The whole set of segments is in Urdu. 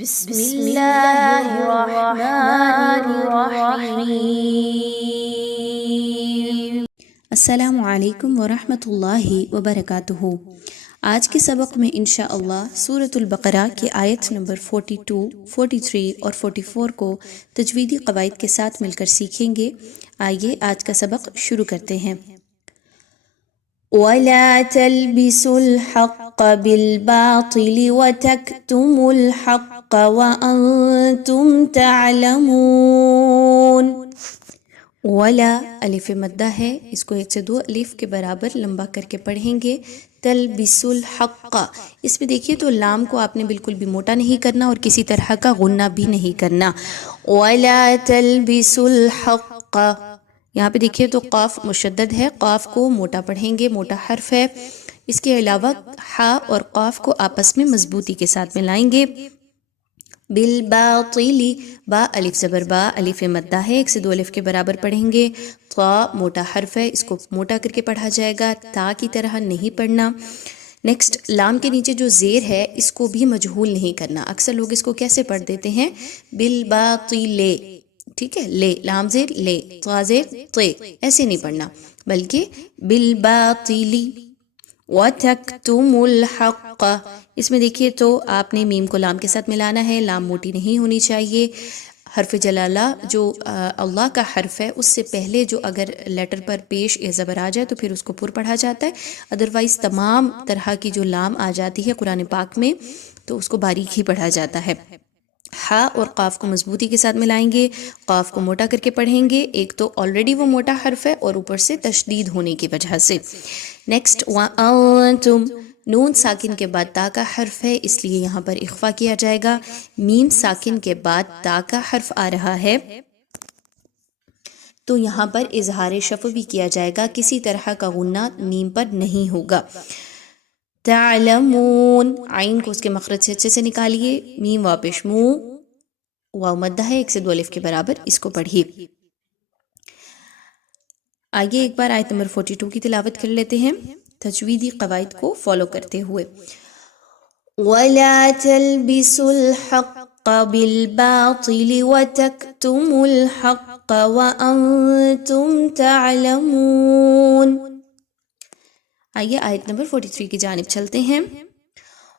بسم اللہ الرحمن الرحیم۔ السلام علیکم ورحمۃ اللہ وبرکاتہ۔ آج کے سبق میں انشاءاللہ سورۃ البقرہ کی آیت نمبر 42، 43 اور 44 کو تجویدی قواعد کے ساتھ مل کر سیکھیں گے۔ آئیے آج کا سبق شروع کرتے ہیں۔ وَلَا تَلْبِسُوا الْحَقَّ بِالْبَاطِلِ وَتَكْتُمُوا الْحَقَّ وَأَنْتُمْ تَعْلَمُونَ۔ ولا الف مدہ ہے، اس کو 1 سے 2 الف کے برابر لمبا کر کے پڑھیں گے۔ تلبس الحق، اس میں دیکھیے تو لام کو آپ نے بالکل بھی موٹا نہیں کرنا اور کسی طرح کا غنہ بھی نہیں کرنا۔ ولا تلبس الحق، یہاں پہ دیکھیے تو قاف مشدد ہے، قاف کو موٹا پڑھیں گے، موٹا حرف ہے۔ اس کے علاوہ ہا اور قاف کو آپس میں مضبوطی کے ساتھ ملائیں گے۔ بالباطل، با الف زبر با، الف مدہ ہے، 1 سے 2 الف کے برابر پڑھیں گے۔ طا موٹا حرف ہے، اس کو موٹا کر کے پڑھا جائے گا، تا کی طرح نہیں پڑھنا۔ نیکسٹ لام کے نیچے جو زیر ہے اس کو بھی مجہول نہیں کرنا۔ اکثر لوگ اس کو کیسے پڑھ دیتے ہیں؟ بالباطل، ٹھیک ہے، لے لام زیر لے، طا زیر طے، ایسے نہیں پڑھنا، بلکہ بالباطل وَتَكْتُمُوا الْحَقَّ۔ اس میں دیکھیے تو آپ نے میم کو لام کے ساتھ ملانا ہے، لام موٹی نہیں ہونی چاہیے۔ حرف جلالہ جو اللہ کا حرف ہے اس سے پہلے جو اگر لیٹر پر پیش یا زبر آ جائے تو پھر اس کو پر پڑھا جاتا ہے، ادروائز تمام طرح کی جو لام آ جاتی ہے قرآن پاک میں تو اس کو باریک ہی پڑھا جاتا ہے۔ ہا اور قاف کو مضبوطی کے ساتھ ملائیں گے، قاف کو موٹا کر کے پڑھیں گے، ایک تو آلریڈی وہ موٹا حرف ہے اور اوپر سے تشدید ہونے کی وجہ سے۔ نیکسٹ وَأَنْتُمْ، نون ساکن کے بعد تا کا حرف ہے اس لیے یہاں پر اخفا کیا جائے گا۔ میم ساکن کے بعد تا کا حرف آ رہا ہے تو یہاں پر اظہار شفوی کیا جائے گا، کسی طرح کا غنہ میم پر نہیں ہوگا۔ تعلمون، عین کو اس کے مخرج سے اچھے سے نکالیے، میم واو پیش مو، واو مدہ ہے، 1 سے 2 الف کے برابر، اس کو پڑھیے۔ آئیے ایک بار آیت نمبر 42 کی تلاوت کر لیتے ہیں تجویدی قواعد کو فالو کرتے ہوئے۔ وَلَا تَلْبِسُوا الْحَقَّ بِالْبَاطِلِ وَتَكْتُمُوا الْحَقَّ وَأَنْتُمْ تَعْلَمُونَ۔ آئیے آیت نمبر 43 کی جانب چلتے ہیں۔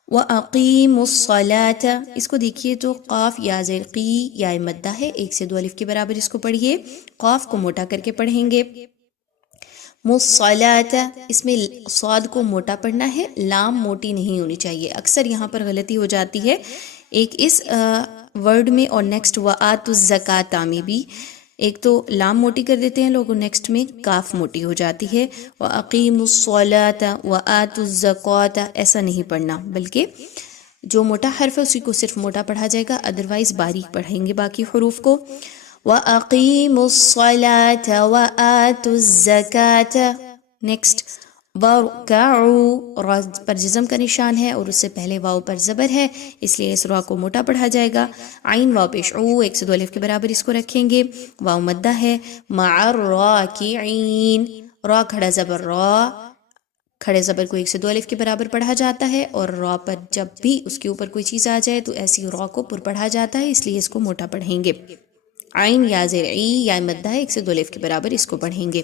وَأَقِيمُوا الصَّلَاةَ، اس کو دیکھیے تو قاف یا زیر قی یا مدہ ہے، 1 سے 2 الف کے برابر اس کو پڑھیے، قاف کو موٹا کر کے پڑھیں گے۔ مصلاۃ، اس میں صاد کو موٹا پڑھنا ہے، لام موٹی نہیں ہونی چاہیے۔ اکثر یہاں پر غلطی ہو جاتی ہے ایک اس ورڈ میں اور نیکسٹ وآتوا الزکاۃ میں بھی، ایک تو لام موٹی کر دیتے ہیں لوگ اور نیکسٹ میں کاف موٹی ہو جاتی ہے۔ وَأَقِيمُوا الصَّلَاةَ وَآتُوا الزَّكَاةَ، ایسا نہیں پڑھنا، بلکہ جو موٹا حرف ہے اسی کو صرف موٹا پڑھا جائے گا، ادروائز باریک پڑھیں گے باقی حروف کو۔ وَأَقِيمُوا الصَّلَاةَ وَآتُوا الزَّكَاةَ، نیکسٹ وَارْكَعُوا، را پر جزم کا نشان ہے اور اس سے پہلے واو پر زبر ہے اس لیے اس را کو موٹا پڑھا جائے گا۔ عین واو پیش عو، 1 سے 2 الف کے برابر اس کو رکھیں گے، واو مدہ ہے۔ مع الراکعین، را کھڑا زبر را، کھڑے زبر کو 1 سے 2 الف کے برابر پڑھا جاتا ہے اور را پر جب بھی اس کے اوپر کوئی چیز آ جائے تو ایسی را کو پر پڑھا جاتا ہے، اس لیے اس کو موٹا پڑھیں گے۔ عین یا زیر ای یا مدہ ہے، 1 سے 2 الف کے برابر اس کو پڑھیں گے۔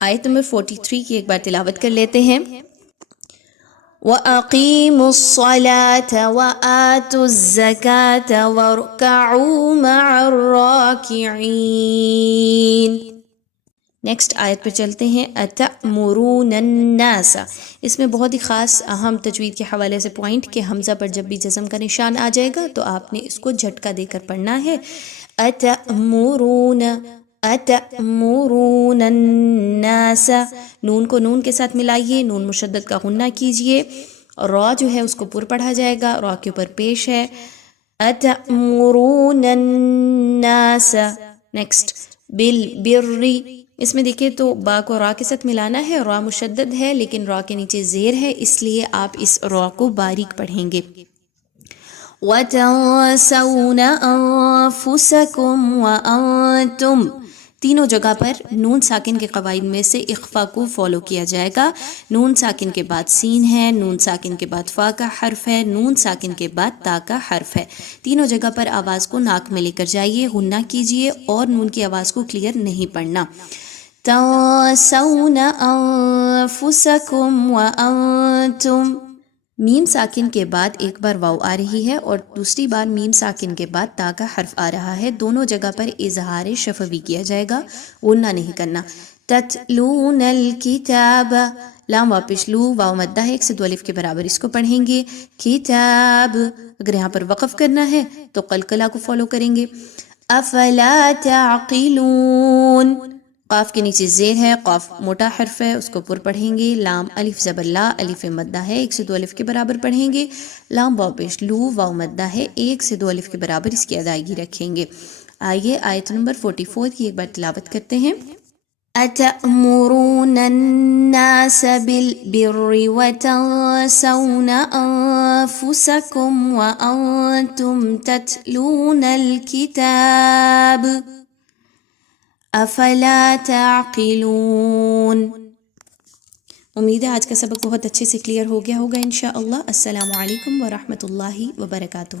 آیت نمبر 43 کی ایک بار تلاوت کر لیتے ہیں۔ وَأَقِيمُوا الصَّلَاةَ وَآتُوا الزَّكَاةَ وَارْكَعُوا مَعَ الرَّاكِعِينَ۔ نیکسٹ آیت پہ چلتے ہیں۔ أَتَأْمُرُونَ النَّاسَ، اس میں بہت ہی خاص اہم تجوید کے حوالے سے پوائنٹ کہ حمزہ پر جب بھی جزم کا نشان آ جائے گا تو آپ نے اس کو جھٹکا دے کر پڑھنا ہے۔ أَتَأْمُرُونَ، أَتَأْمُرُونَ النَّاسَ، نون کو نون کے ساتھ ملائیے، نون مشدد کا غنہ کیجئے، را جو ہے اس کو پر پڑھا جائے گا، را کے اوپر پیش ہے۔ أَتَأْمُرُونَ النَّاسَ، نیکسٹ بِالْبِرِّ، اس میں دیکھیں تو با کو را کے ساتھ ملانا ہے، را مشدد ہے لیکن را کے نیچے زیر ہے اس لیے آپ اس را کو باریک پڑھیں گے۔ وَتَنْسَوْنَ أَنفُسَكُمْ وَأَنْتُمْ، تینوں جگہ پر نون ساکن کے قواعد میں سے اخفا کو فالو کیا جائے گا. نون ساکن کے بعد سین ہے، نون ساکن کے بعد فا کا حرف ہے، نون ساکن کے بعد تا کا حرف ہے. تینوں جگہ پر آواز کو ناک میں لے کر جائیے، غنہ کیجیے اور نون کی آواز کو کلیئر نہیں پڑھنا. تنسون انفسکم وانتم، میم ساکن کے بعد ایک بار واو آ رہی ہے اور دوسری بار میم ساکن کے بعد تا کا حرف آ رہا ہے. دونوں جگہ پر اظہار شفوی کیا جائے گا، غنہ نہیں کرنا. تتلون الکتاب، لام واپس لو، واو مدہ ہے 1 سے 2 الف کے برابر، اس کو پڑھیں گے. کتاب، اگر یہاں پر وقف کرنا ہے تو قلقلہ کو فالو کریں گے. افلا تعقلون، قاف کے نیچے زیر ہے، قاف موٹا حرف ہے، اس کو پر پڑھیں گے. لام الف زبر لا، الف مدہ ہے 1 سے 2 الف کے برابر پڑھیں گے. لام واو پیش لو، واو مدہ ہے 1 سے 2 الف کے برابر، اس کی ادائیگی رکھیں گے. آئیے آیت نمبر 44 کی ایک بار تلاوت کرتے ہیں. أَتَأْمُرُونَ النَّاسَ بِالْبِرِّ وَتَنْسَوْنَ أَنفُسَكُمْ وَأَنْتُمْ تَتْلُونَ الْكِتَابَ أَفَلَا تَعْقِلُونَ. امید ہے آج کا سبق بہت اچھے سے کلیئر ہو گیا ہوگا انشاءاللہ. السلام علیکم ورحمۃ اللہ وبرکاتہ.